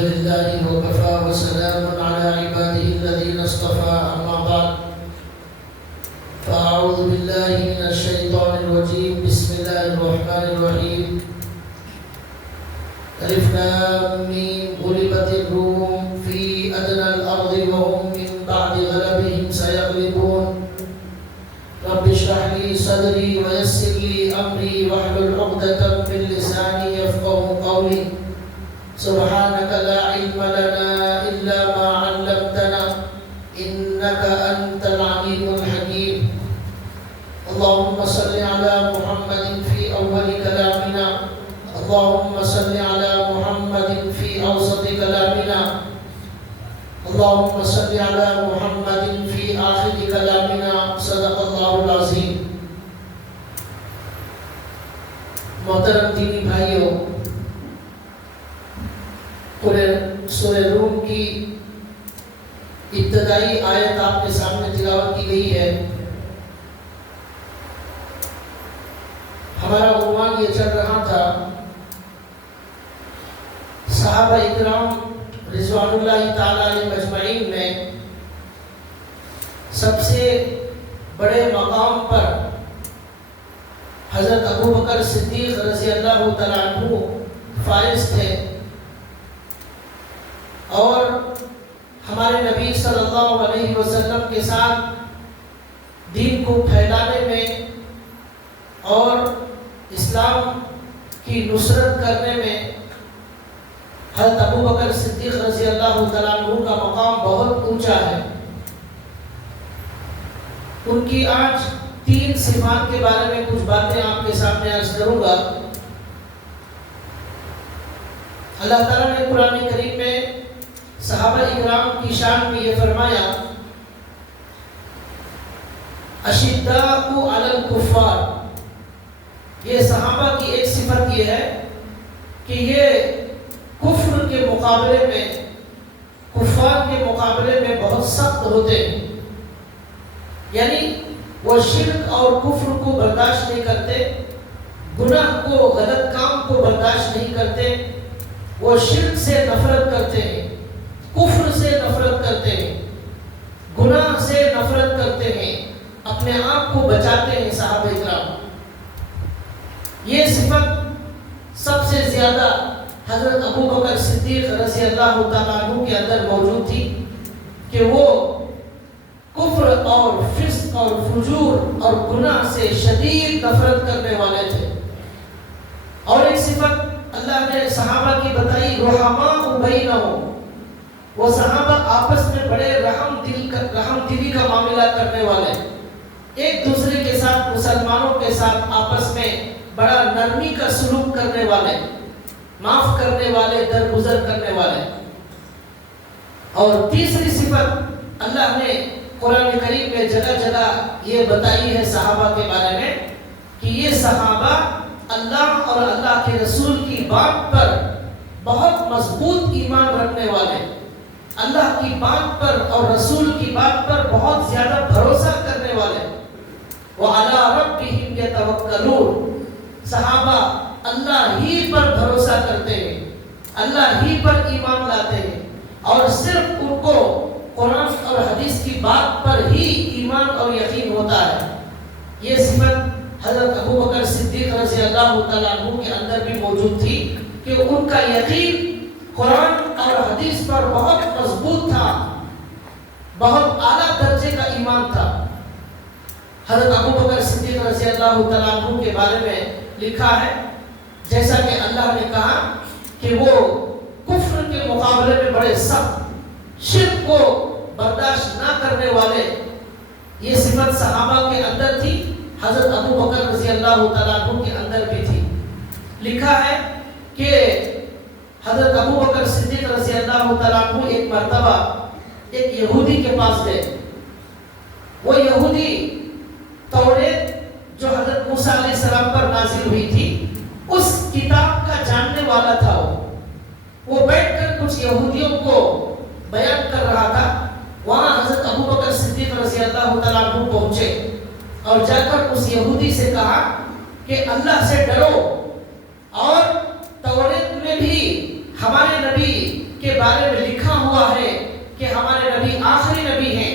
لله وكفى وسلام على عباده الذين اصطفى أما بعد فأعوذ بالله من الشيطان الرجيم بسم الله الرحمن الرحيم ألف لام ميم غلبت الروم في أدنى الأرض وهم من بعد غلبهم سيغلبون رب اشرح لي صدري ويسر لي أمري واحلل عقدة من لساني يفقهوا قولي سبحانك لا علم لنا إلا ما علمتنا إنك أنت العليم الحكيم اللهم صل على محمد في أول كلامنا اللهم صل على محمد في أوسط كلامنا اللهم صل على محمد في آخر كلامنا صدق الله العظيم. محترم دینی بھائیوں، سورہ روم کی ابتدائی آیت آپ کے سامنے تلاوت کی گئی ہے. ہمارا عنوان یہ چل رہا تھا صحابہ اکرام رضوان اللہ تعالی علیہم اجمعین میں سب سے بڑے مقام پر حضرت ابو بکر صدیق رضی اللہ تعالیٰ عنہ فائز تھے، اور ہمارے نبی صلی اللہ علیہ وسلم کے ساتھ دین کو پھیلانے میں اور اسلام کی نصرت کرنے میں حضرت ابو بکر صدیق رضی اللہ تعالیٰ عنہ کا مقام بہت اونچا ہے. ان کی آج 3 صفات کے بارے میں کچھ باتیں آپ کے سامنے عرض کروں گا. اللہ تعالیٰ نے قرآن کریم میں صحابہ اکرام کی شان میں یہ فرمایا اشداء علی الکفار. یہ صحابہ کی ایک صفت یہ ہے کہ یہ کفر کے مقابلے میں، کفار کے مقابلے میں بہت سخت ہوتے ہیں. یعنی وہ شرک اور کفر کو برداشت نہیں کرتے، گناہ کو، غلط کام کو برداشت نہیں کرتے. وہ شرک سے نفرت کرتے ہیں، کفر سے نفرت کرتے ہیں، گناہ سے نفرت کرتے ہیں، اپنے آپ کو بچاتے ہیں صحابہ اکرام. یہ صفت سب سے زیادہ حضرت ابو بکر صدیق رضی اللہ تعالیٰ عنہ کے اندر موجود تھی کہ وہ کفر اور فسق اور فجور اور گناہ سے شدید نفرت کرنے والے تھے. اور ایک صفت اللہ نے صحابہ کی بتائی رحماء بینہم. وہ صحابہ آپس میں بڑے رحم دلی کا معاملہ کرنے والے، ایک دوسرے کے ساتھ، مسلمانوں کے ساتھ آپس میں بڑا نرمی کا سلوک کرنے والے، معاف کرنے والے، درگزر کرنے والے. اور تیسری صفت اللہ نے قرآن کریم میں جگہ جگہ یہ بتائی ہے صحابہ کے بارے میں کہ یہ صحابہ اللہ اور اللہ کے رسول کی بات پر بہت مضبوط ایمان رکھنے والے، اللہ کی بات پر اور رسول کی بات پر بہت زیادہ بھروسہ کرنے والے. وَعَلَىٰ رَبِّهِمْ يَتَوَكَّلُونَ. صحابہ اللہ ہی پر بھروسہ کرتے ہیں، اللہ ہی پر ایمان لاتے ہیں، اور صرف ان کو قرآن اور حدیث کی بات پر ہی ایمان اور یقین ہوتا ہے. یہ صفت حضرت ابو بکر صدیق رضی اللہ تعالیٰ عنہ کے اندر بھی موجود تھی کہ ان کا یقین قرآن اور حدیث پر بہت مضبوط تھا، بہت اعلیٰ درجے کا ایمان تھا. حضرت ابو بکر صدیق رضی اللہ تعالیٰ عنہ کے بارے میں لکھا ہے جیسا کہ اللہ نے کہا کہ وہ کفر کے مقابلے میں بڑے سخت، شرک کو برداشت نہ کرنے والے. یہ صفت صحابہ کے اندر تھی، حضرت ابو بکر رضی اللہ تعالیٰ عنہ کے اندر بھی تھی. لکھا ہے کہ حضرت ابو بکر صدیق رضی اللہ تعالیٰ عنہ ایک مرتبہ ایک یہودی کے پاس گئے. وہ یہودی توریت جو حضرت موسیٰ علیہ السلام پر نازل ہوئی تھی اس کتاب کا جاننے والا تھا. وہ بیٹھ کر کچھ یہودیوں کو بیان کر رہا تھا. وہاں حضرت ابو بکر صدیق رضی اللہ تعالیٰ عنہ پہنچے اور جا کر اس یہودی سے کہا کہ اللہ سے ڈرو، اور توریت میں بھی ہمارے نبی کے بارے میں لکھا ہوا ہے کہ ہمارے نبی آخری نبی ہیں،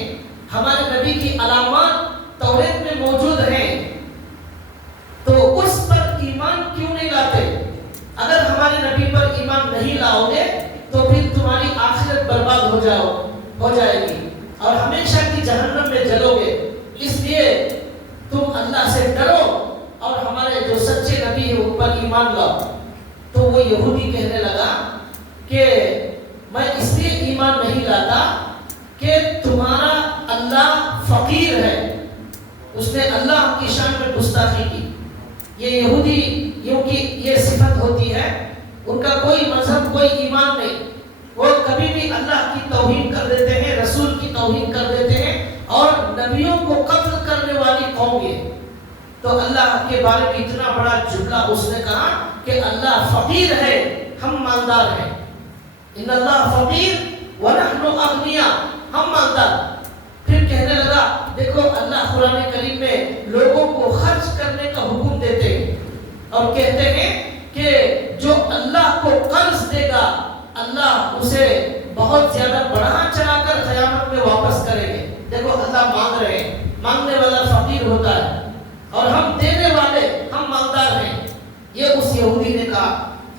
ہمارے نبی کی علامات توریت میں موجود ہیں، تو اس پر ایمان کیوں نہیں لاتے؟ اگر ہمارے نبی پر ایمان نہیں لاؤ گے تو پھر تمہاری آخرت برباد ہو جائے گی اور ہمیشہ کی جہنم میں جلو گے۔ اس لیے تم اللہ سے ڈرو اور ہمارے جو سچے نبی ہیں ان پر ایمان لاؤ۔ تو وہ یہودی کہنے لگا کہ میں اس لیے ایمان نہیں لاتا کہ تمہارا اللہ فقیر ہے۔ اس نے اللہ کی شان میں گستاخی کی۔ یہ یہودیوں کی یہ صفت ہوتی ہے، ان کا کوئی مذہب، کوئی ایمان نہیں، وہ کبھی بھی اللہ کی توہین کر دیتے ہیں، رسول کی توہین کر دیتے ہیں اور نبیوں کو قتل کرنے والی قوم یہ۔ تو اللہ کے بارے میں اتنا بڑا جملہ اس نے کہا کہ اللہ فقیر ہے، ہم مالدار ہیں۔ ان اللہ فقیر ونحن اغنیاء، ہم مالدار۔ پھر کہنے لگا دیکھو اللہ قرآن کریم میں لوگوں کو خرچ کرنے کا حکم دیتے ہیں اور کہتے ہیں کہ جو اللہ کو قرض دے گا اللہ اسے بہت زیادہ بڑھا چڑھا کر قیامت میں واپس کریں گے۔ دیکھو اللہ مانگ رہے ہیں، مانگنے والا فقیر ہوتا ہے اور ہم دینے والے، ہم مالدار ہیں، یہ اس یہودی نے کہا۔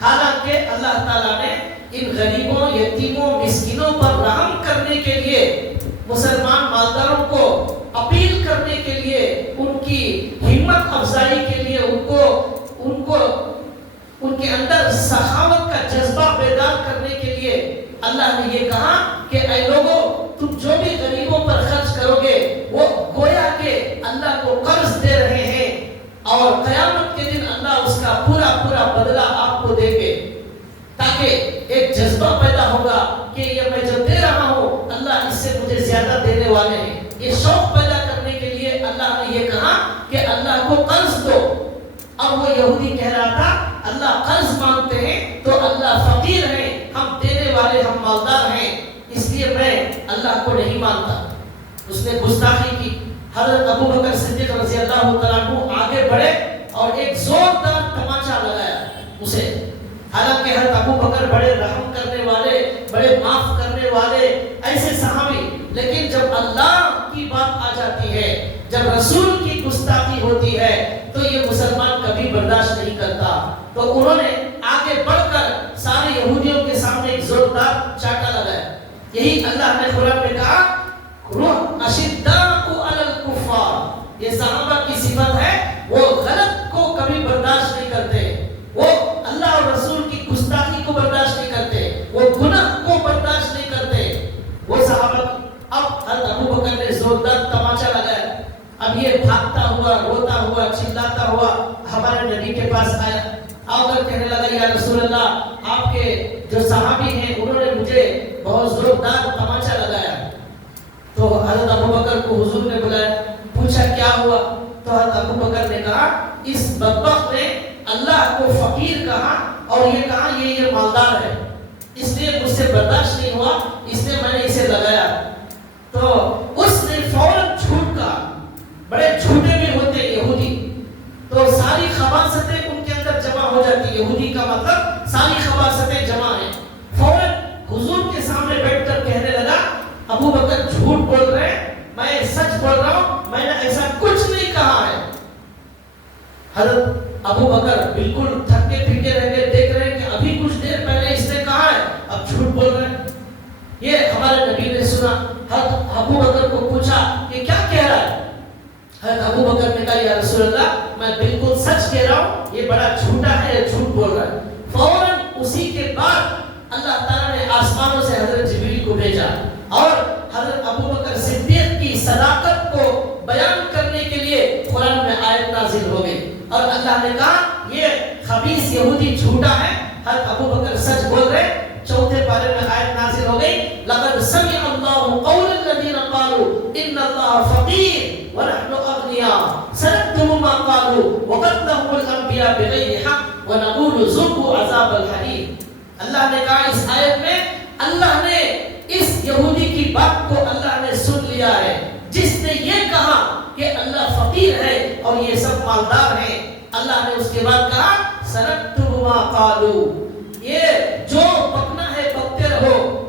حالانکہ اللہ تعالیٰ نے ان غریبوں، یتیموں، مسکینوں پر رحم کرنے کے لیے، مسلمان مالداروں کو اپیل کرنے کے لیے، ان کی ہمت افزائی کے لیے، ان کے اندر سخاوت کا جذبہ بیدار کرنے کے لیے اللہ نے یہ کہا کہ اے لوگوں، تم جو بھی غریبوں پر خرچ کرو گے وہ گویا کہ اللہ کو قرض دے رہے ہیں اور قیامت کے دن اللہ اس کا پورا بدلہ آپ کو دے گے، تاکہ ایک جذبہ پیدا ہوگا کہ یہ میں جو دے رہا ہوں اللہ اس سے مجھے زیادہ دینے والے ہیں۔ یہ شوق پیدا کرنے کے لیے اللہ نے یہ کہا کہ اللہ کو قرض دو۔ اور وہ یہودی کہہ رہا تھا اللہ قرض مانگتے ہیں تو اللہ فقیر ہیں، ہم دینے والے، ہم مالدار ہیں، اس لیے میں اللہ کو نہیں مانتا۔ اس نے گستاخی کی۔ حضرت ابو بکر صدیق رضی اللہ تعالیٰ عنہ آگے بڑھے اور ایک زوردار تماچا لگایا اسے۔ حالانکہ حضرت ابو بکر بڑے رحم کرنے والے، بڑے معاف کرنے والے ایسے صحابی، لیکن جب اللہ کی بات آ جاتی ہے، جب رسول کی گستاخی ہوتی ہے تو یہ مسلمان کبھی برداشت نہیں کرتا۔ تو انہوں نے آگے بڑھ کر سارے یہودیوں کے سامنے ایک زوردار چاٹا لگایا۔ یہی اللہ نے قرآن میں کہا اشداء علی الکفار، یہ صحابہ کی صفت ہے، وہ غلط کو کبھی برداشت نہیں کرتے، وہ اللہ اور رسول کی گستاخی کو برداشت نہیں کرتے، وہ گناہ کو برداشت نہیں کرتے۔ وہ صحابہ اب حضرت ابو بکر نے زوردار تماچا لگایا، اب یہ بھاگتا ہوا، روتا ہوا، چلاتا ہوا ہمارے نبی کے پاس آیا، آ کر کہنے لگا یا رسول اللہ، آپ کے جو صحابی ہیں انہوں نے مجھے بہت زوردار تماچا لگایا۔ تو حضرت ابو بکر کو حضور نے بلایا، پوچھا کیا ہوا؟ تو حضرت ابو بکر نے کہا اس بدبخت نے اللہ کو فقیر کہا اور یہ کہا یہ مالدار ہے، اس لیے مجھ سے برداشت نہیں ہوا، اس لیے میں نے اسے لگایا۔ تو اس نے فوراً جھوٹ کہا۔ بڑے جھوٹے بھی ہوتے یہودی، تو ساری خباثتیں ان کے اندر جمع ہو جاتی۔ یہودی کا مطلب ساری خباثتیں جمع ہیں۔ فوراً حضور کے سامنے بیٹھ کر کہنے لگا ابو بکر جھوٹ بول رہے ہیں، میں سچ بول رہا ہوں، میں نے ایسا کچھ نہیں کہا ہے۔ حضرت ابو بکر بالکل تھکے پھکے رہ گئے، دیکھ رہے ہیں کہ ابھی کچھ دیر پہلے اس نے کہا ہے، اب جھوٹ بول رہے ہیں۔ یہ ہمارے نبی نے سنا، حضرت ابو بکر کو پوچھا کہ کیا کہہ رہا ہے؟ حضرت ابو بکر نے کہا یا رسول اللہ میں بالکل سچ کہہ رہا ہوں، یہ بڑا جھوٹا ہے، یہ جھوٹ بول رہا ہے۔ فوراً اسی کے بعد اللہ تعالیٰ نے آسمانوں سے حضرت جبریل کو بھیجا اور حضرت ابو بکر صدیق کی صداقت کو بیان کرنے کے لیے قرآن میں آیت نازل ہو گئی اور اللہ نے کہا یہ خبیث یہودی جھوٹا ہے، حضرت ابو بکر سچ بول رہے۔ چوتھے پارے میں آیت نازل ہو گئی لقد سمع اللہ قول الذین قالوا ان اللہ فقیر ونحن اغنیاء سنكتب ما قالوا وقتلهم الانبیاء بغیر حق ونقول ذوقوا عذاب الحریق۔ اللہ نے کہا اس آیت میں اللہ نے اس یہودی کی بات کو اللہ نے سن لیا ہے، جس نے یہ کہا کہ اللہ فقیر ہے اور یہ سب مالدار ہیں۔ اللہ نے اس کے بعد کہا سنكتب ما قالوا، یہ جو بکنا ہے بکتے رہو،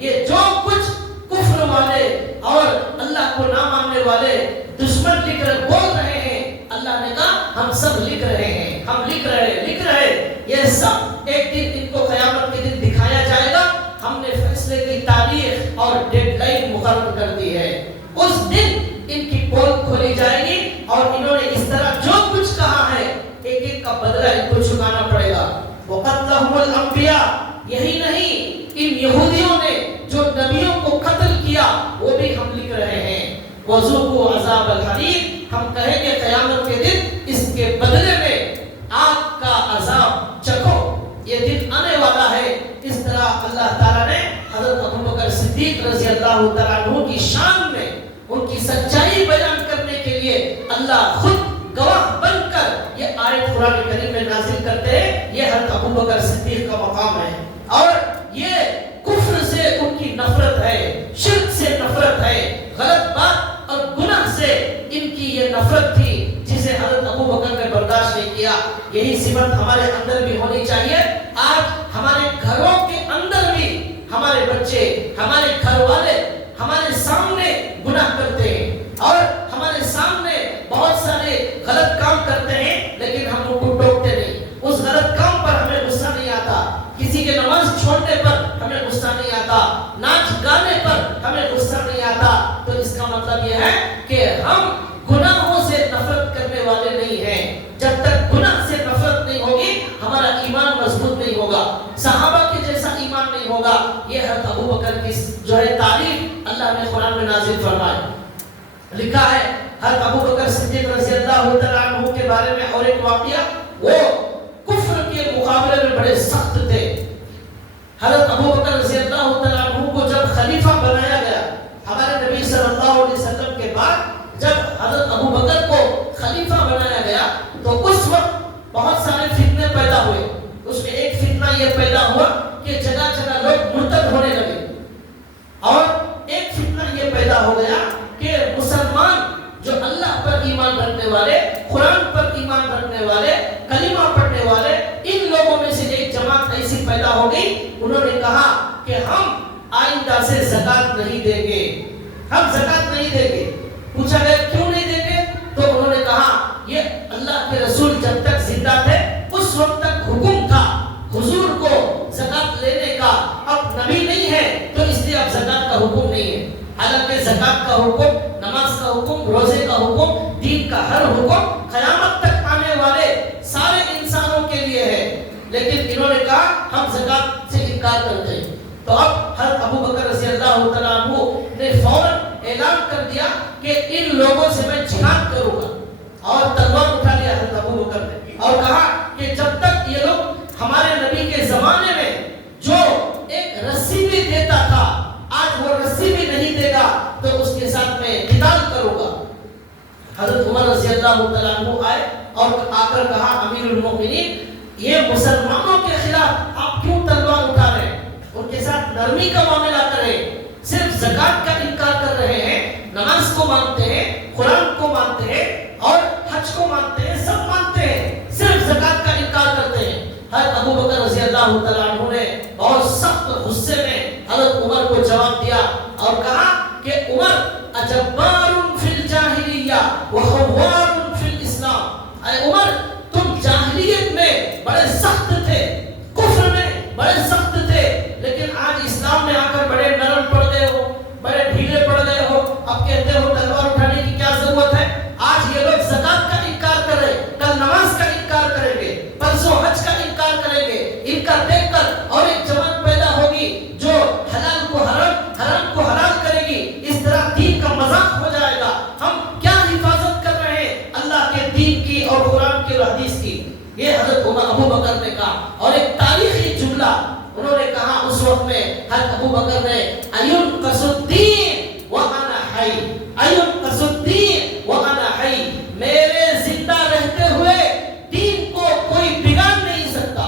یہ جو کچھ کفر والے اور اللہ کو نہ ماننے والے دشمن بول رہے ہیں، اللہ نے کہا ہم سب لکھ رہے ہیں، ہم لکھ رہے یہ سب ایک دن ان کو قیامت کے دن دکھایا جائے گا۔ ہم نے فیصلے کی تاریخ اور ڈیڈ لائن مقرر کر دی ہے، اس دن ان کی پول کھولی جائے گی اور انہوں نے اس طرح جو کچھ کہا ہے ایک ایک کا بدلہ ان کو چکانا پڑے گا۔ وقتلہم الانبیاء، یہی نہیں ان یہودیوں نے جو نبیوں کو قتل کیا وہ بھی ہم لکھ رہے ہیں۔ وذوقوا عذاب الحریق، ہم کہیں گے قیامت کے دن اس کے بدلے میں آگ کا عذاب چکھو، یہ دن آنے والا ہے۔ اس طرح اللہ تعالیٰ نے حضرت ابوبکر صدیق رضی اللہ تعالیٰ عنہ کی شان میں ان کی سچائی بیان کرنے کے لیے اللہ خود گواہ بن کر یہ آیت قرآن کریم میں نازل کرتے ہیں۔ یہ حضرت ابوبکر صدیق کا مقام ہے، اور یہ کفر سے ان کی نفرت ہے، شرک سے نفرت ہے، غلط بات اور گناہ سے ان کی یہ نفرت تھی جسے حضرت ابوبکر نے برداشت نہیں کیا۔ یہی صفت ہمارے اندر بھی ہونی چاہیے۔ آج ہمارے گھروں کے اندر بھی ہمارے بچے، ہمارے گھر والے ہمارے سامنے گناہ کرتے ہیں اور ہمارے سامنے بہت سارے غلط کام کرتے ہیں، لیکن ہم ان کو ٹوکتے نہیں۔ اس غلط کام پر ہمیں غصہ نہیں آتا، کسی کے نماز چھوڑنے پر ہمیں غصہ نہیں آتا، ناچ گانے پر ہمیں غصہ نہیں آتا۔ تو اس کا مطلب یہ ہے کہ ہم گناہوں سے نفرت کرنے والے نہیں ہیں۔ جب تک گناہ سے نفرت نہیں ہوگی ہمارا ایمان مضبوط نہیں ہوگا، صحابہ کے جیسا ایمان نہیں ہوگا۔ یہ حضرت ابوبکر کی جو ہے تعریف اللہ نے قرآن میں نازل فرمائی۔ لکھا ہے حضرت ابوبکر صدیق رضی اللہ تعالیٰ عنہ کے بارے میں اور ایک واقعہ، وہ کفر کے مقابلے میں بڑے سخت تھے۔ حضرت ابوبکر رضی اللہ تعالیٰ عنہ کو جب خلیفہ بنایا گیا، ہمارے نبی صلی اللہ علیہ وسلم کے بعد جب حضرت ابوبکر کو خلیفہ بنایا گیا تو اس وقت بہت سارے فتنے پیدا ہوئے۔ اس میں ایک فتنہ یہ پیدا ہوا کہ جگہ جگہ لوگ مرتد ہونے لگے، اور ایک فتنہ یہ پیدا ہو گیا کہ مسلمان جو اللہ پر ایمان رکھنے والے، قرآن پر ایمان رکھنے والے، کلمہ پڑھنے والے، ان لوگوں میں سے ایک جماعت ایسی پیدا ہو گئی، انہوں نے کہا کہ ہم آئندہ سے زکوٰۃ نہیں دیں گے، ہم زکوٰۃ نہیں دیں گے۔ پوچھا گیا کیوں نہیں دیں گے؟ تو انہوں نے کہا یہ اللہ کے رسول جب تک زندہ تھے اس وقت تک حکم تھا حضور کو زکوٰۃ لینے کا، اب نبی نہیں ہے تو اس لیے اب زکوٰۃ کا حکم نہیں ہے۔ حالانکہ زکوٰۃ کا حکم، نماز کا حکم، روزے کا حکم، دین کا ہر حکم قیامت تک آنے والے سارے انسانوں کے لیے ہے، لیکن انہوں نے کہا ہم زکوٰۃ سے انکار کرتے ہیں۔ تو اب حضرت ابوبکر رضی اللہ تعالیٰ عنہ نے فوراً اعلان کر دیا کہ ان لوگوں سے میں جہاد کروں گا، اور تلوار اٹھا لیا حضرت ابوبکر نے اور کہا کہ جب تک یہ لوگ ہمارے نبی کے زمانے میں جو ایک رسی بھی دیتا تھا آج وہ رسی بھی نہیں دے گا تو اس کے ساتھ میں قتال کروں گا۔ حضرت عمر رضی اللہ تعالیٰ عنہ آئے اور آ کر کہا امیر المومنین یہ مسلمانوں کے خلاف آپ کیوں تلوار اٹھا رہے ہیں؟ ان کے ساتھ نرمی کا معاملہ کریں۔ صرف زکوٰۃ کا انکار کر رہے ہیں، نماز کو مانتے ہیں، قرآن کو مانتے ہیں اور حج کو مانتے ہیں، سب مانتے ہیں، صرف زکوٰۃ کا انکار کرتے ہیں۔ حضرت ابوبکر رضی اللہ تعالیٰ عنہ نے بہت سخت غصے میں حضرت عمر کو جواب دیا اور کہا کہ عمر اجبار فی الجاہلیہ وخوار فی الاسلام، اے عمر تم جاہلیت میں بڑے سخت تھے، کفر میں بڑے سخت تھے، لیکن آج اسلام میں آ کر بڑے نرم پڑ گئے ہو، بڑے ڈھیلے پڑ گئے ہو، اب کہتے ہو تلوار اٹھانے کی کیا ضرورت ہے؟ آج یہ لوگ زکوٰۃ کا انکار کر رہے، کل نماز کا انکار کریں گے، پرسوں حج کا انکار کریں گے۔ ان کا دیکھ کر اور ایک جماعت پیدا ہوگی جو حلال کو حرام، حرام کو حلال کرے گی، اس طرح دین کا مذاق ہو جائے گا۔ ہم کیا حفاظت کر رہے ہیں اللہ کے دین کی اور قرآن کی اور حدیث کی؟ یہ حضرت ابوبکر نے کہا، اور ایک تاریخی جملہ انہوں نے کہا اس وقت میں حضرت ابوبکر نے اَيُنْقَصُ الدِّينُ وَأَنَا حَيٌّ، اَيُنْقَصُ الدِّينُ وَأَنَا حَيٌّ، میرے زندہ رہتے ہوئے دین کو کوئی بگاڑ نہیں سکتا،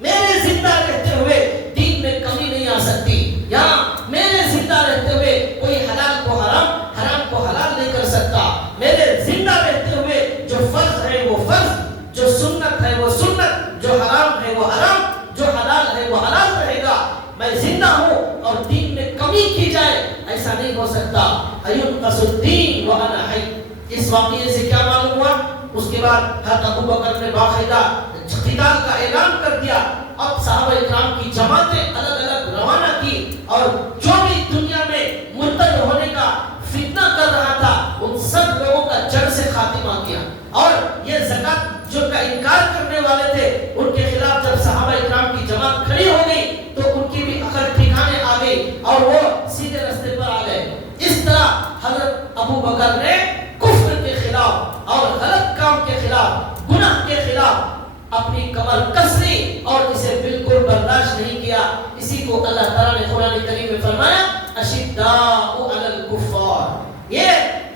میرے زندہ رہتے ہوئے دین میں کمی نہیں آ سکتی، یا میرے زندہ رہتے ہوئے کوئی حلال کو حرام، حرام کو حلال نہیں کر سکتا، میرے زندہ رہتے ہوئے جو فرض ہے وہ فرض، جو سنت ہے وہ سنت، جو حرام ہے وہ حرام، جو حلال ہے وہ حلال رہے گا۔ میں زندہ ہوں اور دین میں کمی کی جائے، ایسا نہیں ہو سکتا. ایونقص الدین وانا حی. اس واقعے سے کیا معلوم ہوا؟ اس کے بعد حضرت ابو بکر نے باقاعدہ قتال کا اعلان کر دیا. اب صحابہ اکرام کی جماعتیں الگ الگ روانہ کی اور جو بھی دنیا میں مرتد ہونے کا فتنہ کر رہا تھا ان سب لوگوں کا جڑ سے خاتمہ کیا. اور یہ زکات جو کا انکار کرنے والے تھے ان کے خلاف جب صحابہ اکرام کی جماعت کھڑی ہو گئی تو ان کی بھی عقل ٹھکانے آ گئی اور وہ سیدھے راستے پر آ گئے. اس طرح حضرت ابو بکر نے کفر کے خلاف اور غلط کام کے خلاف، گناہ کے خلاف اپنی کمر کسری اور اسے بالکل برداشت نہیں کیا. اسی کو اللہ تعالیٰ نے قرآن کریم میں فرمایا اشداء علی الکفار. یہ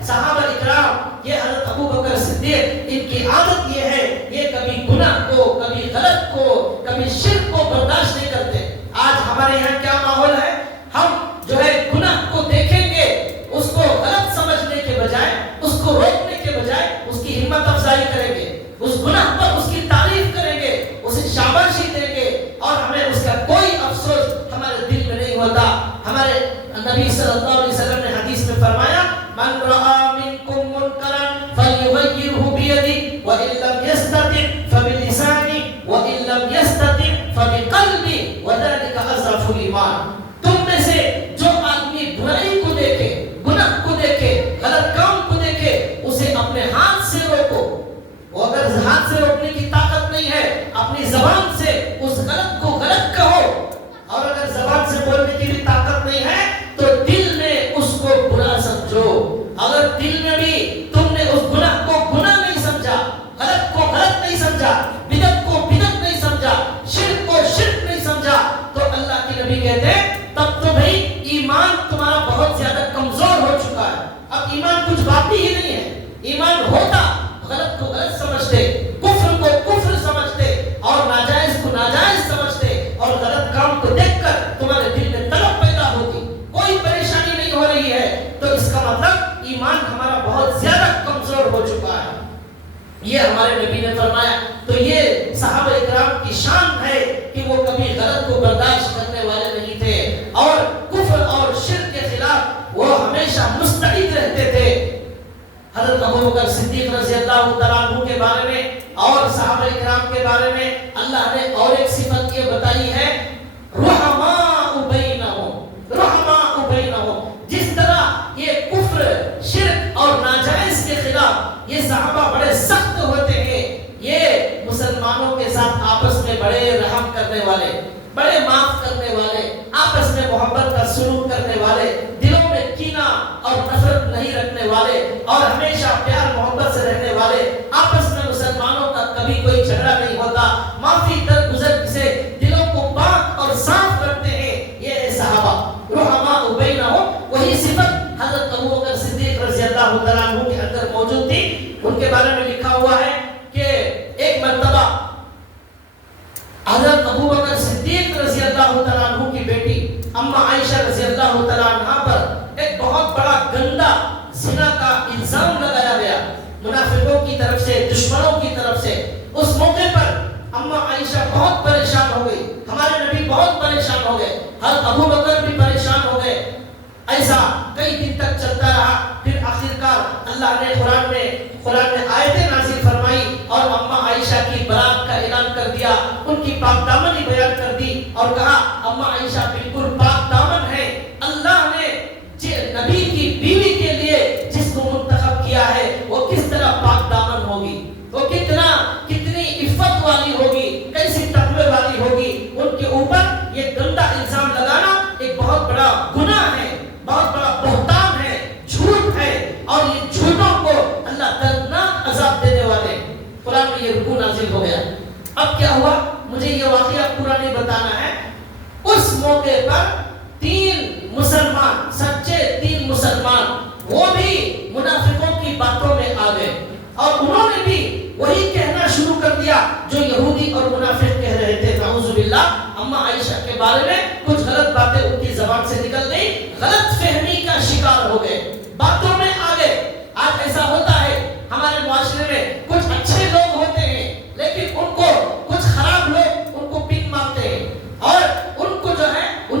صحابہ اکرام، یہ حضرت ابو بکر صدیق، ان کی عادت یہ ہے، یہ کبھی گناہ کو، کبھی غلط کو، کبھی شرک کو برداشت نہیں کرتے. آج ہمارے یہاں کیا ماحول ہے؟ ہم جو ہے گناہ کو دیکھیں گے، اس کو غلط سمجھنے کے بجائے، اس کو روکنے کے بجائے اس کی ہمت افزائی کریں گے، اس گناہ پر اس کی تعریف کریں گے، اسے شاباشی دیں گے اور ہمیں اس کا کوئی افسوس ہمارے دل میں نہیں ہوتا. ہمارے نبی صلی اللہ علیہ وسلم نے حدیث میں فرمایا من رأى منكم منكرا فليغيره بيده وإن لم يستطع فبلسانه وإن لم يستطع فبقلبه وذلك أضعف الإيمان. تم میں سے جو آدمی برائی کو دیکھے، گناہ کو دیکھے، غلط کام کو دیکھے، اسے اپنے ہاتھ سے روکو. وہ اگر ہاتھ سے روکنے کی طاقت نہیں ہے، اپنی زبان سے اس غلط کو غلط کہو. اور اگر زبان سے بولنے کی بھی طاقت نہیں ہے تو دل میں اس کو برا سمجھو. اگر دل میں بھی تم نے اس گناہ کو گناہ نہیں سمجھا، غلط کو غلط نہیں سمجھا، بدعت کو بدعت نہیں سمجھا، شرک کو شرک نہیں سمجھا، تو اللہ کے نبی کہتے ہیں تب تو بھائی ایمان تمہارا بہت زیادہ کمزور ہو چکا ہے. اب ایمان کچھ باقی ہی نہیں ہے. ایمان ہوتا غلط کو غلط سمجھتے، کفر کو کفر سمجھتے اور ناجائز کو ناجائز سمجھتے اور غلط کام کو دیکھ کر تمہارے دل میں طلب پیدا ہوتی، کوئی پریشانی نہیں ہو رہی ہے، تو اس کا مطلب ایمان ہمارا بہت زیادہ کمزور ہو چکا ہے. یہ ہمارے نبی نے فرمایا. تو یہ صحابہ اکرام کی شان ہے کہ وہ کبھی غلط کو برداشت کرنے والے نہیں تھے اور کفر اور شرک کے خلاف وہ ہمیشہ مستعد رہتے تھے. حضرت ابو بکر صدیق رضی اللہ تعالیٰ عنہ کے بارے میں اور صحابہ اکرام کے بارے میں اللہ نے اور ایک صفت یہ بتائی ہے رحماء بینہم، رحماء بینہم. جس طرح یہ کفر، شرک اور ناجائز کے خلاف یہ صحابہ بڑے سخت ہوتے ہیں، یہ مسلمانوں کے ساتھ آپس میں بڑے رحم کرنے والے، بڑے معاف کرنے والے، آپس میں محبت کا سلوک کرنے والے، دلوں میں کینہ اور نفرت نہیں رکھنے والے اور ہمیشہ پیار محبت سے رہنے والے. آپس میں مسلمانوں کا کبھی کوئی جھگڑا نہیں ہوتا، معافی درگزر سے دلوں کو پاک اور صاف رکھتے ہیں. یہ ہے صحابہ رحماء بینہم. وہی صفت حضرت ابو بکر صدیق رضی اللہ تعالیٰ عنہ کے اندر موجود تھی. ان کے بارے میں لکھا ہوا ہے کہ ایک مرتبہ حضرت ابو بکر صدیق رضی اللہ تعالیٰ عنہ کی بیٹی اما عائشہ رضی اللہ تعالیٰ عنہ پر ایک بہت بڑا گندا زنا کا الزام لگایا گیا منافقوں کی طرف سے، دشمنوں کی طرف سے. اس موقع پر اما عائشہ بہت پریشان ہو گئی، ہمارے نبی بہت پریشان ہو گئے، حضرت ابو بکر بھی پریشان ہو گئے. ایسا کئی دن تک چلتا رہا. پھر آخرکار اللہ نے قرآن میں آیتیں نازل فرمائی اور اما عائشہ کی برات کا اعلان کر دیا، ان کی پاک دامنی بیان کر دی اور کہا اما عائشہ بالکل پاک دامن ہے. اللہ نے نبی کی بیوی کے لیے جس کو منتخب کیا ہے وہ کس طرح پاک دامن ہوگی، وہ کتنی عفت والی ہوگی، کیسی تقوی والی ہوگی. ان کے اوپر یہ گندا الزام لگانا ایک بہت بڑا گناہ ہے، بہت بڑا بہتان ہے، جھوٹ ہے اور یہ جھوٹوں کو اللہ دردناک عذاب دینے والے. قرآن میں یہ رکوع نازل ہو گیا. اب کیا ہوا مجھے یہ واقعہ پورا نہیں بتانا ہے. اس موقع پر سچے تین مسلمان وہ بھی منافقوں کی باتوں میں آ گئے اور انہوں نے بھی وہی کہنا شروع کر دیا جو یہودی اور منافق کہہ رہے تھے. نعوذ باللہ. اما عائشہ کے بارے میں کچھ غلط باتیں ان کی زبان سے نکل گئی، غلط فہمی کا شکار ہو گئے، باتوں میں آ گئے. آج ایسا ہوتا ہے ہمارے معاشرے میں، کچھ اچھے لوگ ہوتے ہیں لیکن ان کو کچھ خراب لوگ ان کو پن مارتے ہیں اور ان کو جو ہے ان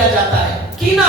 دیا جاتا ہے، کینہ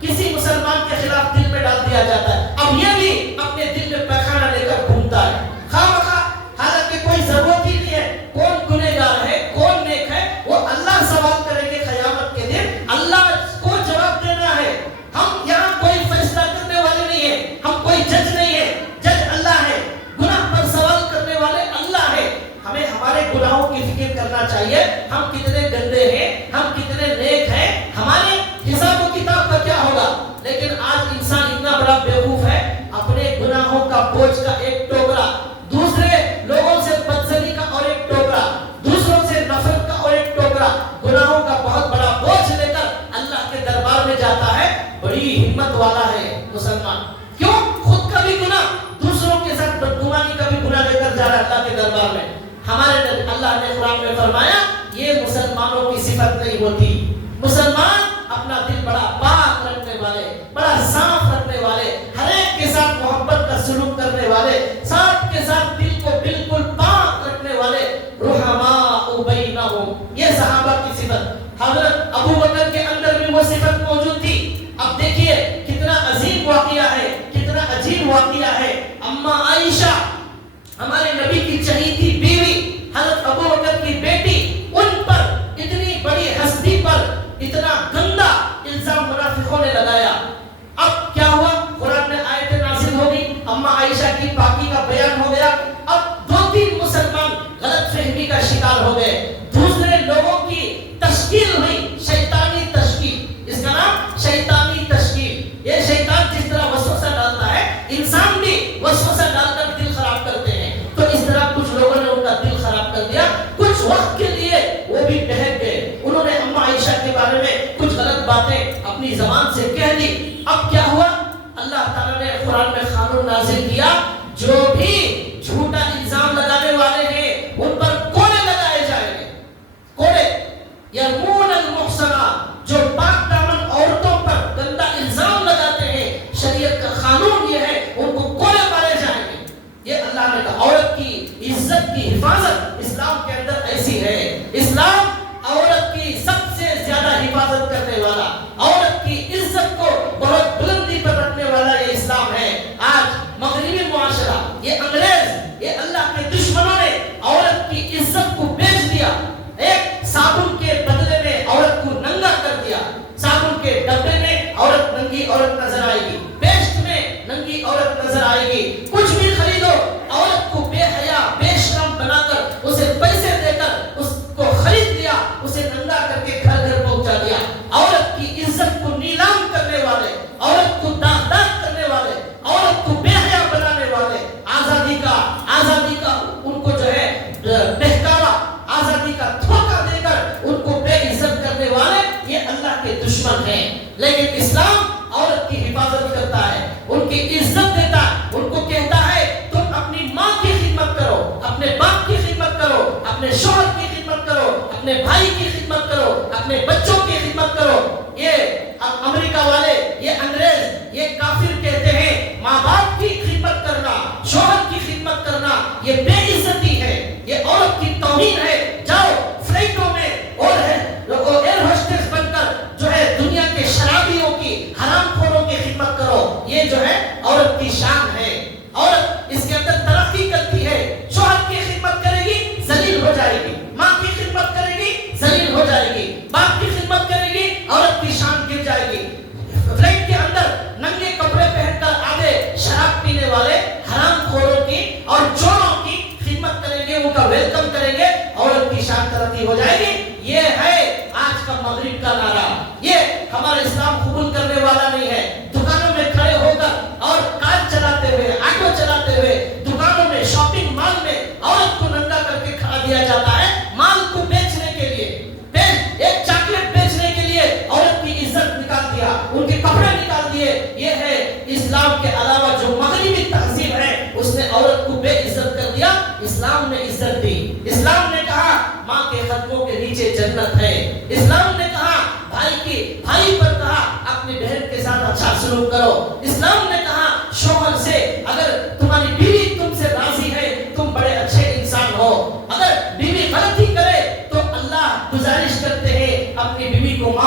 کسی مسلمان کے خلاف دل میں ڈال دیا جاتا ہے، اب یہ بھی اپنے دل میں پیخانہ لے کر گھومتا ہے خواہ حالانکہ کوئی ضرورت ہی نہیں ہے، کون گنہگار ہے کون نیک ہے وہ اللہ سوال کریں گے قیامت کے دن، اللہ کو جواب دینا ہے۔ ہم یہاں کوئی فیصلہ کرنے والے نہیں ہیں، ہم کوئی جج نہیں ہے، جج اللہ ہے، گناہ پر سوال کرنے والے اللہ ہے۔ ہمیں ہمارے گناہوں کی فکر کرنا چاہیے، ہم کتنے گندے ہیں، ہم کتنے نیک ہیں، ہمارے حساب و کتاب کا کیا ہوگا۔ لیکن آج انسان اتنا بڑا بیوقوف ہے، اپنے گناہوں کا بوجھ کا ایک ٹوکرا، دوسرے لوگوں سے بدزنی کا اور ایک ٹوکرا، دوسروں سے نفرت کا اور ایک ٹوکرا، گناہوں کا بہت بڑا بوجھ لے کر اللہ کے دربار میں جاتا ہے۔ بڑی ہمت والا ہے مسلمان، کیوں؟ خود کا بھی گناہ، دوسروں کے ساتھ بدگمانی کا بھی گناہ لے کر جا رہا ہے اللہ کے دربار میں۔ ہمارے اللہ نے قرآن میں فرمایا یہ مسلمانوں کی صفت نہیں ہوتی۔ مسلمان اپنا دل بڑا پاک رکھنے والے، بڑا صاف رکھنے والے، ہر ایک کے ساتھ محبت کا سلوک کرنے والے، ساتھ کے ساتھ دل کو بالکل پاک رکھنے والے، رحماء بینہم، یہ صحابہ کی صفت۔ حضرت ابو بکر کے اندر بھی وہ صفت موجود تھی۔ اب دیکھیے کتنا عظیم واقعہ ہے، کتنا عجیب واقعہ ہے۔ اما عائشہ ہمارے نبی کی چہیتی بیوی، حضرت ابو بکر کی بیٹی، ان پر اتنی بڑی ہستی پر اتنا گندا الزام منافقوں نے لگایا۔ اب کیا ہوا؟ قرآن میں آیت نازل ہو گئی، اما عائشہ کی پاکی کا بیان ہو گیا۔ اب دو تین مسلمان غلط فہمی کا شکار ہو گئے، دوسرے لوگوں کی تشکیل ہوئی، شیطانی تشکیل، اس کا نام شیطانی تشکیل۔ یہ شیطان جس طرح وسوسہ ڈالتا ہے، انسان بھی وسوسہ ڈال کر دل خراب کرتے ہیں، تو اس طرح کچھ لوگوں نے ان کا دل خراب کر دیا۔ کچھ وقت کے لیے وہ بھی بہک گئے، انہوں نے اما عائشہ کے بارے میں کچھ غلط باتیں اپنی زبان سے کہہ دی۔ اب کیا ہوا؟ اللہ تعالیٰ نے قرآن میں قانون نازل کیا، جو بھی جھوٹا الزام لگانے والے ہیں ان پر کوڑے لگائے جائیں گے۔ کوڑے، یرمون المحصنات، جو پاک دامن عورتوں پر گندا الزام لگاتے ہیں، شریعت کا قانون یہ ہے ان کو کوڑے مارے جائیں گے۔ یہ اللہ نے کہا۔ عورت کی عزت کی حفاظت اسلام کے اندر ایسی ہے، اسلام عورت کی سب سے زیادہ حفاظت کرنے والا، عورت کی عزت کو بہت بلندی پر رکھنے والا یہ اسلام ہے۔ آج مغربی معاشرہ، یہ انگریز، یہ اللہ کے دشمنوں نے عورت کی عزت کو بیچ دیا۔ ایک صابن کے بدلے میں عورت کو ننگا کر دیا، صابن کے ڈبے میں عورت ننگی عورت نظر آئے گی، پیسٹ میں ننگی عورت نظر آئے گی، کچھ بھی خریدو عورت کو بے حیا بے شرم بنا کر اسے پیسے دے کر اس کو خرید لیا، اسے ننگا کر کے گھر گھر پہنچا دیا۔ عورت کی عزت کو نیلام کرنے والے، عورت کو داغدار کرنے والے، عورت کو بے حیا بنانے والے، آزادی کا ان کو جو ہے بہکاوا، آزادی کا دھوکہ دے کر ان کو بے عزت کرنے والے، یہ اللہ کے دشمن ہیں۔ لیکن اسلام عورت کی حفاظت کرتا ہے، ان کی عزت دیتا ہے، ان کو کہتا ہے تم اپنی ماں کی خدمت کرو، اپنے باپ کی خدمت کرو، اپنے شوہر کی خدمت کرو، اپنے بھائی کی خدمت کرو، اپنے بچوں کی خدمت کرو۔ یہ امریکہ والے، یہ انگریز، یہ کافر کہتے ہیں ماں باپ کی خدمت کرنا، شوہر کی خدمت کرنا یہ بے عزتی ہے، یہ عورت کی توہین ہے۔ جاؤ فلائٹوں میں اور ایئر ہوسٹس بن کر جو ہے دنیا کے شرابیوں کی، حرام خوروں کی خدمت کرو، یہ جو ہے عورت کی شان ہے۔ عورت اس کے اندر ترقی کرتی ہے، شوہر کی خدمت کرے گی ذلیل ہو جائے گی، ماں کی خدمت کرے گی ذلیل ہو جائے گی، باپ کی خدمت کرے گی عورت کی شان گر جائے گی۔ فلائٹ کے اندر ننگے کپڑے پہن کر آگے شراب پینے والے حرام خوروں کی اور چوروں کی خدمت کریں گے، ان کا ویلکم کریں گے، عورت کی شان ترقی ہو جائے گی۔ یہ ہے آج کا مغرب کا نعرہ، یہ ہمارا اسلام قبول کرنے والا نہیں ہے۔ دکانوں میں کھڑے ہو کر اور کار چلاتے ہوئے، آٹو چلاتے ہوئے، دکانوں میں، شاپنگ مال میں عورت کو ننگا کر کے کھڑا دیا جاتا ہے مال کو بیچنے کے لیے۔ ایک چاکلیٹ بیچنے کے لیے عورت کی عزت نکال دیا، ان کے کپڑے نکال دیے۔ یہ ہے اسلام کے علاوہ جو مغربی تہذیب ہے، اس نے عورت کو بے عزت کر دیا، اسلام نے عزت دی۔ اسلام نے کہا ماں کے قدموں کے نیچے جنت ہے۔ اسلام نے کہا بھائی پر کہا اپنی بہن کے ساتھ اچھا سلوک کرو۔ اسلام نے کہا شوہر سے اگر تمہاری بیوی تم سے راضی ہے تم بڑے اچھے انسان ہو، اگر بیوی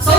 100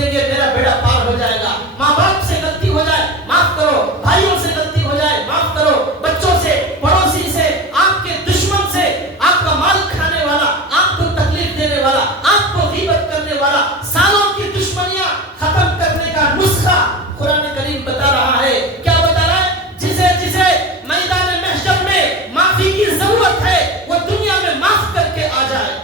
دیں گے میرا بیڑا پار ہو جائے گا. ماں باپ سے غلطی ہو جائے معاف کرو, بھائیوں سے غلطی ہو جائے معاف کرو, بچوں سے, پڑوسی سے, آپ کے دشمن سے, آپ کا مال کھانے والا, آپ کو تکلیف دینے والا, آپ کو غیبت کرنے والا, سالوں کی دشمنیاں ختم کرنے کا نسخہ قرآن کریم بتا رہا ہے. کیا بتا رہا ہے؟ جسے جسے میدان محشر میں معافی کی ضرورت ہے وہ دنیا میں معاف کر کے آ جائے,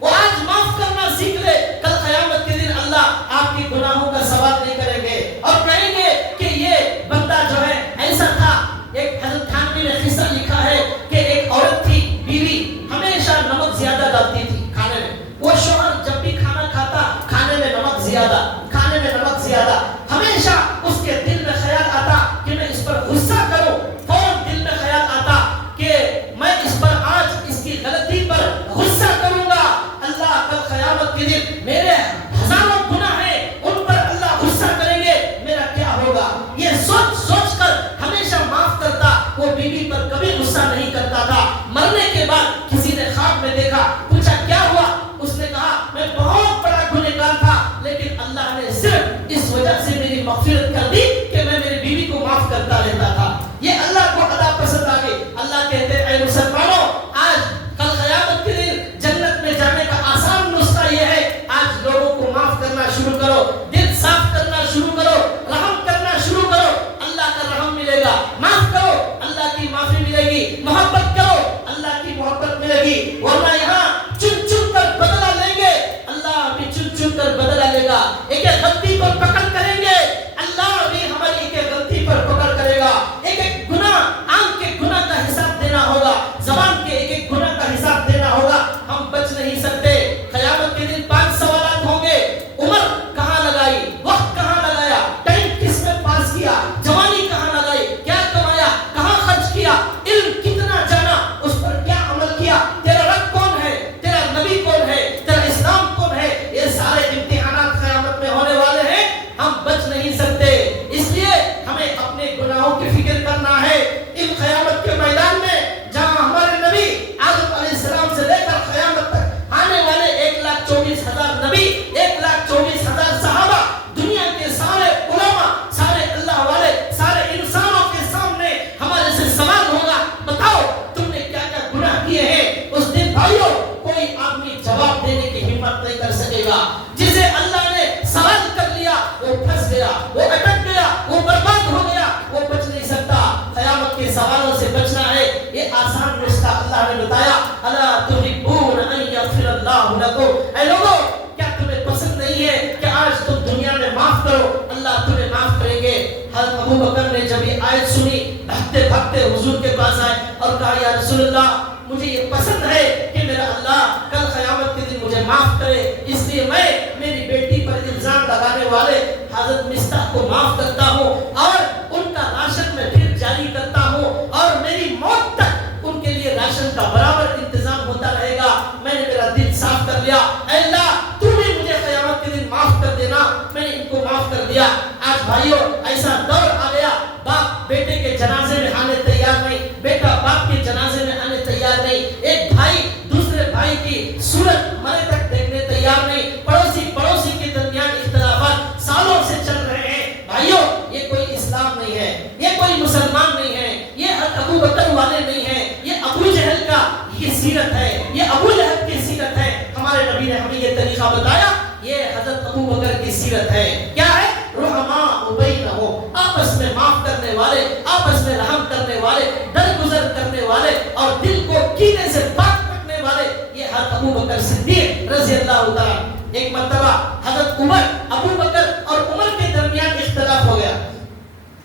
وہ آج معاف کرنا سیکھ لے. کل قیامت کے دن اللہ آپ کے گناہوں کا سوال نہیں کریں گے اور کہیں گے کہ یہ بندہ جو ہے ایسا تھا. ایک حضرت تھانوی نے قصہ لکھا ہے کہ ایک عورت تھی, بیوی, ہمیشہ نمک زیادہ ڈالتی تھی کھانے میں. وہ شوہر جب بھی کھانا کھاتا کھانے میں نمک زیادہ, کھانے میں نمک زیادہ. ہمیشہ اس کے دل میں خیال آتا کہ میں اس پر غصہ کروں, فوراً دل میں خیال آتا کہ میں اس پر آج اس کی غلطی پر غصہ کروں گا. اللہ کل قیامت کے دن میرے ہزاروں گناہ ہیں ان پر اللہ غصہ کریں گے, میرا کیا ہوگا. یہ سوچ سوچ کر ہمیشہ معاف کرتا. وہ بیوی پر کبھی غصہ نہیں کرتا تھا. مرنے کے بعد کسی نے خواب میں دیکھا, پوچھا کیا ہوا, اس نے کہا میں بہت بڑا گنہگار تھا لیکن اللہ نے صرف اس وجہ سے میری مغفرت کر دی کہ میں میری بیوی کو معاف کرتا رہتا تھا. یہ اللہ کو ادا پسند آ گئی. اللہ کہتے ہیں اے مسلمانوں, آج کل قیامت کے دن جنت میں جانے کا آسان نسخہ یہ ہے, آج لوگوں کو معاف کرنا شروع کرو, دل صاف کرنا شروع کرو, رحم کرنا شروع کرو, اللہ کا رحم ملے گا. معاف کرو, اللہ کی معافی ملے گی. محبت کرو, اللہ کی محبت ملے گی. ورنہ یہاں چن چن کر بدلہ لیں گے, اللہ بھی چن چن کر بدلہ لے گا. ایک ایک غلطی پر پکڑ کریں گے, اللہ بھی ہماری ایک ایک غلطی پر پکڑ کرے گا. ایک ایک گناہ, آنکھ کے گناہ کا حساب دینا ہوگا, زبان کے ایک ایک گناہ کا حساب دینا ہوگا. ہم بچ نہیں سکتے. قیامت کے دن 5 سوالات ہوں گے. عمر کہاں لگائی, وقت کہاں لگایا, ٹائم کس میں پاس کیا, جوانی کہاں لگائی, کیا کمایا, کہاں خرچ کیا, علم کتنا جانا, اس پر کیا عمل کیا, تیرا رب کون ہے, تیرا نبی کون ہے, تیرا اسلام کون ہے. یہ سارے امتحانات قیامت میں ہونے والے ہیں. ہم بچ نہیں سکتے. اس لیے ہمیں اپنے گناہوں کی فکر کرنا ہے. ان قیامت کے میدان میں جہاں ہمارے نبی آدم علیہ السلام سے لے کر قیامت تک آنے والے 1,24,000 نبی, 1,24,000 صحابہ, دنیا کے سارے علماء, سارے اللہ والے, سارے انسانوں کے سامنے ہمارے سے سوال ہوگا, بتاؤ تم نے کیا کیا گناہ کیے ہیں. اس دن بھائیوں کوئی آدمی جواب دینے کی ہمت نہیں کر سکے گا. جسے اللہ نے سوال کر لیا وہ پھنس گیا, وہ اٹک گیا, وہ برباد ہو گیا, وہ بچ نہیں سکتا. قیامت کے سوالوں سے بچنا ہے. یہ آسان نسخہ اللہ نے بتایا. الا تحبون ان یغفر اللہ لکم, اے لوگوں کیا تمہیں پسند نہیں ہے کہ آج تم دنیا میں معاف کرو, اللہ تمہیں معاف کریں گے. حضرت ابو بکر نے جب یہ آیت سنی بھگتے بھگتے حضور کے پاس آئے اور کہا یا رسول اللہ مجھے یہ پسند ہے کہ میرا اللہ کل قیامت کے دن مجھے معاف کرے, اس لیے میں میری بیٹی پر الزام لگانے والے حضرت مصطح کو معاف کرتا ہوں اور ان کا راشن میں پھر جاری کرتا ہوں اور میری موت تک ان کے لیے راشن کا برابر انتظام ہوتا رہے گا. میں نے میرا دل صاف کر لیا. اے اللہ تو بھی مجھے قیامت کے دن معاف کر دینا. میں نے ان کو معاف کر دیا. آج بھائیوں ایسا دور آ گیا, باپ بیٹے کے جنازے میں آنے تیار نہیں, بیٹا باپ کے جنازے میں آنے تیار نہیں, ایک بھائی دوسرے بھائی کی صورت مرے تک دیکھنے تیار نہیں, پڑوسی پڑوسی کے درمیان اختلافات سالوں سے چل رہے ہیں. بھائیوں یہ کوئی اسلام نہیں ہے, یہ کوئی مسلمان نہیں ہے, یہ ابو بکر والے نہیں ہیں, یہ ابو جہل کا یہ سیرت ہے, یہ ابو لہب کی سیرت ہے. ہمارے نبی نے ہمیں یہ طریقہ بتایا. یہ حضرت ابو بکر کی سیرت ہے. کیا ہے؟ رحماء بینہم, آپس میں معاف کرنے والے, آپس میں رحم کرنے والے, درگزر کرنے والے اور دل کو کینے سے پاک رکھنے والے. یہ حضرت ابو بکر صدیق رضی اللہ تعالیٰ. ایک مرتبہ حضرت عمر, ابو بکر اور عمر کے درمیان اختلاف ہو گیا.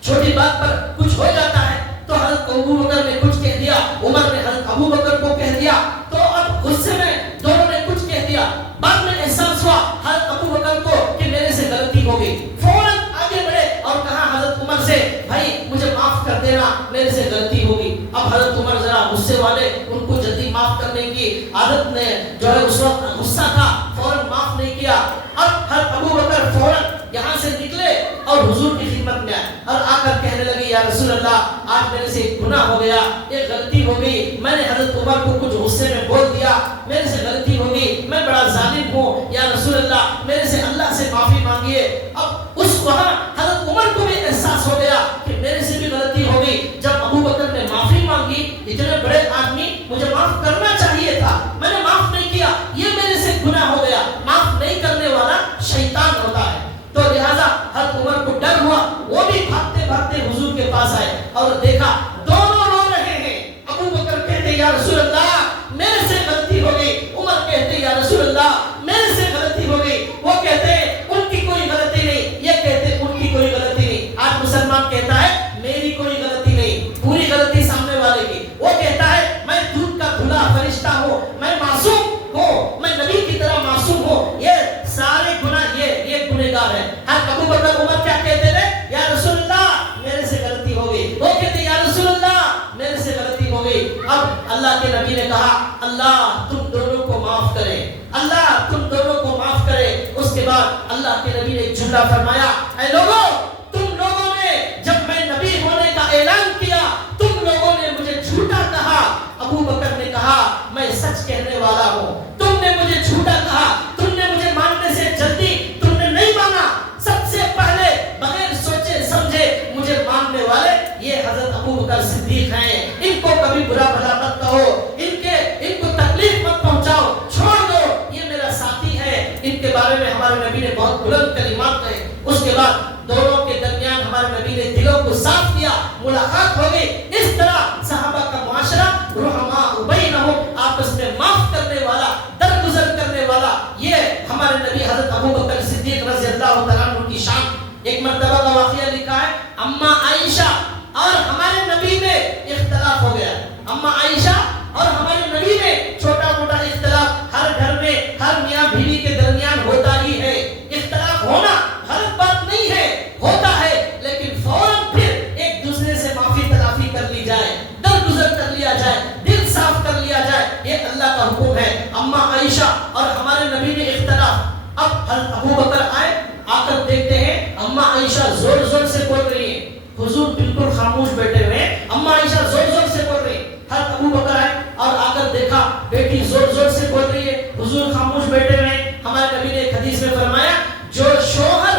چھوٹی بات پر کچھ ہو جاتا ہے تو حضرت ابو بکر نے کچھ کہہ دیا, عمر نے حضرت ابو بکر کو کہہ دیا, تو اب غصے میں دونوں نے کچھ کہہ دیا. بعد میں احساس ہوا حضرت ابو بکر کو کہ میرے سے غلطی ہو گئی, فوراً آگے بڑھے اور کہا حضرت عمر سے بھائی مجھے معاف کر دینا, میرے سے غلطی ہوگی. اب حضرت عمر ذرا غصے والے, ان کو جلدی معاف کرنے کی عادت نے جو ہے اس وقت غصہ تھا, فوراً معاف نہیں کیا. اب حضرت ابو بکر فوراً یہاں سے نکلے اور حضور کی خدمت میں آئے اور آ کر کہنے لگے یا رسول اللہ آج میرے سے ایک گناہ ہو گیا, ایک غلطی ہو گئی, میں نے حضرت عمر کو کچھ غصے میں بول دیا, میرے سے غلطی ہو گئی, میں بڑا ظالم ہوں, یا رسول اللہ میرے سے اللہ سے معافی مانگیے. اب اس وہاں حضرت عمر کو بھی احساس ہو گیا کہ میرے سے بھی غلطی ہو گئی. جب ابو بکر نے معافی مانگی, اتنے بڑے آدمی, مجھے معاف کرنا چاہیے تھا, میں نے معاف نہیں کیا, یہ میرے سے گناہ ہو گیا. معاف نہیں کرنے والا شیطان ہوتا ہے. تو لہذا حضرت عمر کو ڈر ہوا, وہ بھی بھاگتے بھاگتے حضور کے پاس آئے اور دیکھا دونوں رو رہے ہیں. ابو بکر کہتے یا رسول اللہ میرے سے غلطی ہو گئی. عمر کہتے یا رسول اللہ میرے سے غلطی ہو گئی. وہ کہتے ان کی کوئی غلطی نہیں, یہ کہتے ان کی کوئی غلطی نہیں. آج مسلمان کہتا ہے میری کوئی غلطی نہیں, پوری غلطی سامنے والے کی. وہ کہتا ہے میں دودھ کا دھلا فرشتہ ہوں, میں معصوم ہوں, میں نبی کی طرح معصوم ہوں, یہ سارے گناہ یہ گنہگار ہے. ہر ابو بکر عمر کیا کہتے تھے, یا رسول اللہ میرے سے غلطی ہو گئی. وہ کہتے یا رسول اللہ میرے سے غلطی ہو گئی. اب اللہ کے نبی نے کہا اللہ تم دونوں کو معاف کرے, اللہ تم دونوں کو معاف کرے. اس کے بعد اللہ کے نبی نے ایک جملہ فرمایا, اے لوگوں تم لوگوں نے جب میں نبی ہونے کا اعلان کیا تم لوگوں نے مجھے جھوٹا کہا. ابو بکر نے کہا میں سچ کہنے والا ہوں, تم نے مجھے جھوٹا کہا, تم نے مجھے ماننے سے جلدی تم نے نہیں مانا. سب سے پہلے بغیر سوچے سمجھے مجھے ماننے والے یہ حضرت ابو بکر صدیق ہیں. ان کو کبھی برا بھلا مت کہو, ان کو تکلیف مت پہنچاؤ, چھوڑ دو, یہ میرا ساتھی ہے. ان کے بارے میں ہمارے نبی نے بہت بلند کلمات کہے. اس کے بعد دونوں کے درمیان ہمارے نبی نے دلوں کو صاف کیا, ملاقات ہو گئی. اس طرح صحابہ کا معاشرہ رحماء بینہم, آپس میں معاف کرنے والا, درگزر کرنے والا, یہ ہمارے نبی حضرت ابو بکر صدیق رضی اللہ تعالیٰ عنہ کی شان. ایک مرتبہ کا واقعہ لکھا ہے, اما عائشہ اور ہمارے نبی میں اختلاف ہو گیا. اما عائشہ اور ہمارے نبی میں چھوٹا موٹا اختلاف ہر گھر میں ہر میاں بیوی کے درمیان ہوتا ہی ہے. اختلاف ہونا غلط بات نہیں ہے, ہوتا ہے, لیکن فوراً پھر ایک دوسرے سے معافی تلافی کر لی جائے, درگزر کر لیا جائے, دل صاف کر لیا جائے, یہ اللہ کا حکم ہے. اما عائشہ اور ہمارے نبی میں اختلاف. اب حضرت ابو بکر آئے, آ کر دیکھتے ہیں اما عائشہ زور زور سے بول رہی ہیں, حضور بالکل خاموش بیٹھے ہوئے ہیں, اما عائشہ زور زور سے بول رہی ہیں. حضرت ابو بکر آئے اور آ کر دیکھا بیٹی زور زور سے بول رہی ہے, حضور خاموش بیٹھے ہوئے ہیں. ہمارے نبی نے ایک حدیث میں فرمایا جو شوہر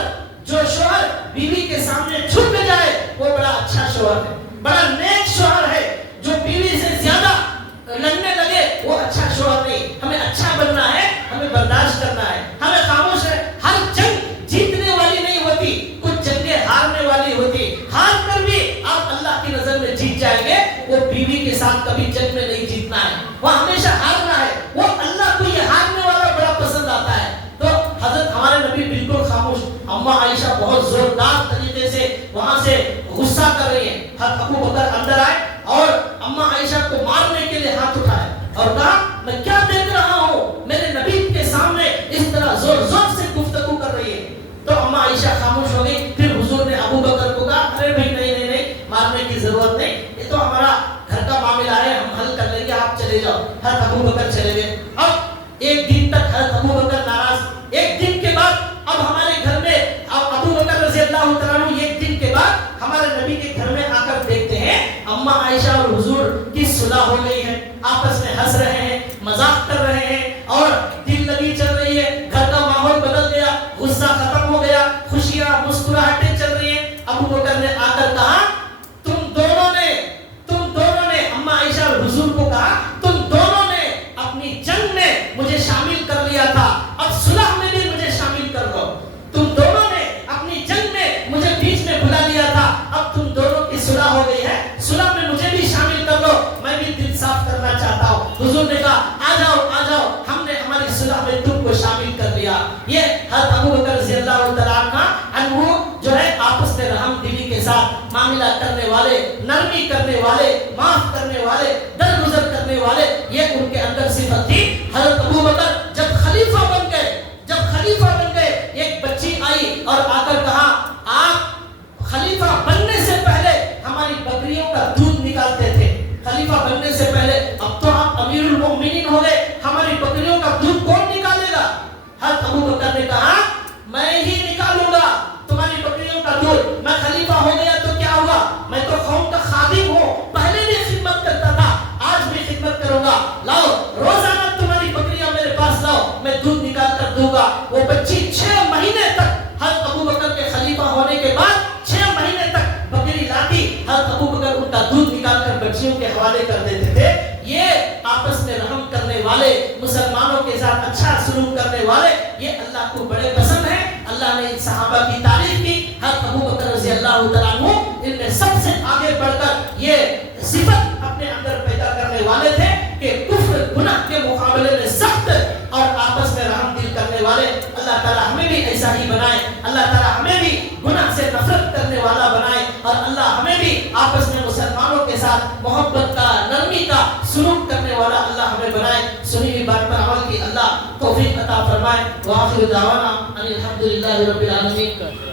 بیوی کے سامنے جھک جائے وہ بڑا اچھا شوہر ہے, بڑا نیک شوہر ہے. جو بیوی سے زیادہ لڑنے لگے وہ اچھا شوہر نہیں. ہمیں اچھا بننا ہے, ہمیں برداشت کرنا ہے, ہمیں خاموش ہے. ہر جنگ جیتنے والی نہیں ہوتی, کچھ جنگیں ہارنے والی ہوتی. ہار کر بھی آپ اللہ کی نظر میں جیت جائیں گے. وہ بیوی کے ساتھ کبھی جنگ میں نہیں جیتنا ہے, وہ ہمیشہ ہارنا ہے. وہ اللہ کو یہ ہارنے والا بڑا پسند آتا ہے. تو حضرت ہمارے نبی بالکل خاموش. اما عائشہ بہت زوردار طریقے سے وہاں سے غصہ کر رہی ہیں. حضرت ابو بکر اندر آئے اور اما عائشہ کو مارنے کے لیے ہاتھ اٹھائے اور کہا میں کیا دیکھ رہا ہوں, میرے نبی کے سامنے اس طرح زور زور سے گفتگو کر رہی ہے. تو اما عائشہ خاموش ہو گئی. پھر حضور نے ابو بکر کو کہا ارے بھائی نہیں, مارنے کی ضرورت نہیں, یہ تو ہمارا گھر کا معاملہ ہے, ہم حل کر لیں گے, آپ چلے جاؤ. حضرت ابو بکر چلے گئے. اب ایک دن تک حضرت ابو بکر ناراض. ایک دن کے بعد اب ہمارے گھر میں ابو بکر رضی اللہ تعالیٰ عنہ ایک دن کے بعد ہمارے نبی کے گھر میں آ کر دیکھتے ہیں اما عائشہ اور حضور کی صلح ہو گئی ہے, آپس میں ہنس رہے ہیں, مذاق کر رہے ہیں اور دل لگی چل رہی ہے. گھر کا ماحول بدل گیا, غصہ ختم ہو گیا, خوشیاں مسکراہٹیں چل رہی ہیں. ابو بکر نے آ کر کہا تم دونوں نے اما عائشہ اور حضور کو کہا تم دونوں نے اپنی جنگ میں مجھے شامل کر لیا تھا, اب صلح میں بھی مجھے شامل کر لو. تم دونوں نے اپنی جنگ میں مجھے بیچ میں بلا لیا تھا, اب تم دونوں کی صلح ہو گئی ہے, صلح میں مجھے بھی شامل کر لو, میں بھی دل صاف کرنا چاہتا ہوں. حضور نے کہا آ جاؤ, ہم نے ہماری صلح میں تم کو شامل کر لیا. یہ حضرت ابو بکر رضی اللہ تعالیٰ عنہ جو ہے آپس میں رحم دلی کے ساتھ معاملہ کرنے والے, نرمی کرنے والے, معاف کرنے والے, درگزر کرنے والے, یہ ان کے اندر صفت تھی. حضرت ابو بکر جب خلیفہ بن گئے ایک بچی آئی اور آ کر کہا آپ خلیفہ بننے سے پہلے ہماری بکریوں کا دودھ نکالتے تھے, خلیفہ بننے سے پہلے, اب تو آپ امیر المؤمنین ہو گئے, ہماری بکریوں کا دودھ کون نکالے گا؟ حضرت ابو بکر نے کہا میں ہی نکالوں گا تمہاری بکریوں کا دودھ. میں خلیفہ ہو گیا تو کیا ہوا, میں تو قوم کا خادم ہوں, پہلے بھی خدمت کرتا تھا, آج بھی خدمت کروں گا. لاؤ روزانہ تمہاری بکریاں میرے پاس لاؤ, میں دودھ نکال کر دوں گا. وہ بچی 6 مہینے تک حضرت ابو بکر یہ صفت اپنے اندر پیدا کرنے والے تھے کہ کفر گناہ کے مقابلے میں سخت اور آپس میں رحم دل کرنے والے. اللہ تعالیٰ ہمیں بھی ایسا ہی بنائے. اللہ تعالیٰ ہمیں بھی گناہ سے نفرت کرنے والا بنائے اور اللہ ہمیں بھی آپس میں مسلمانوں کے ساتھ محبت کا, نرمی کا سلوک کرنے والا اللہ ہمیں بنائے. سنی ہوئی بات پر عمل کی اللہ توفیق عطا فرمائے. وآخر دعوانا ان الحمد للہ رب العالمین.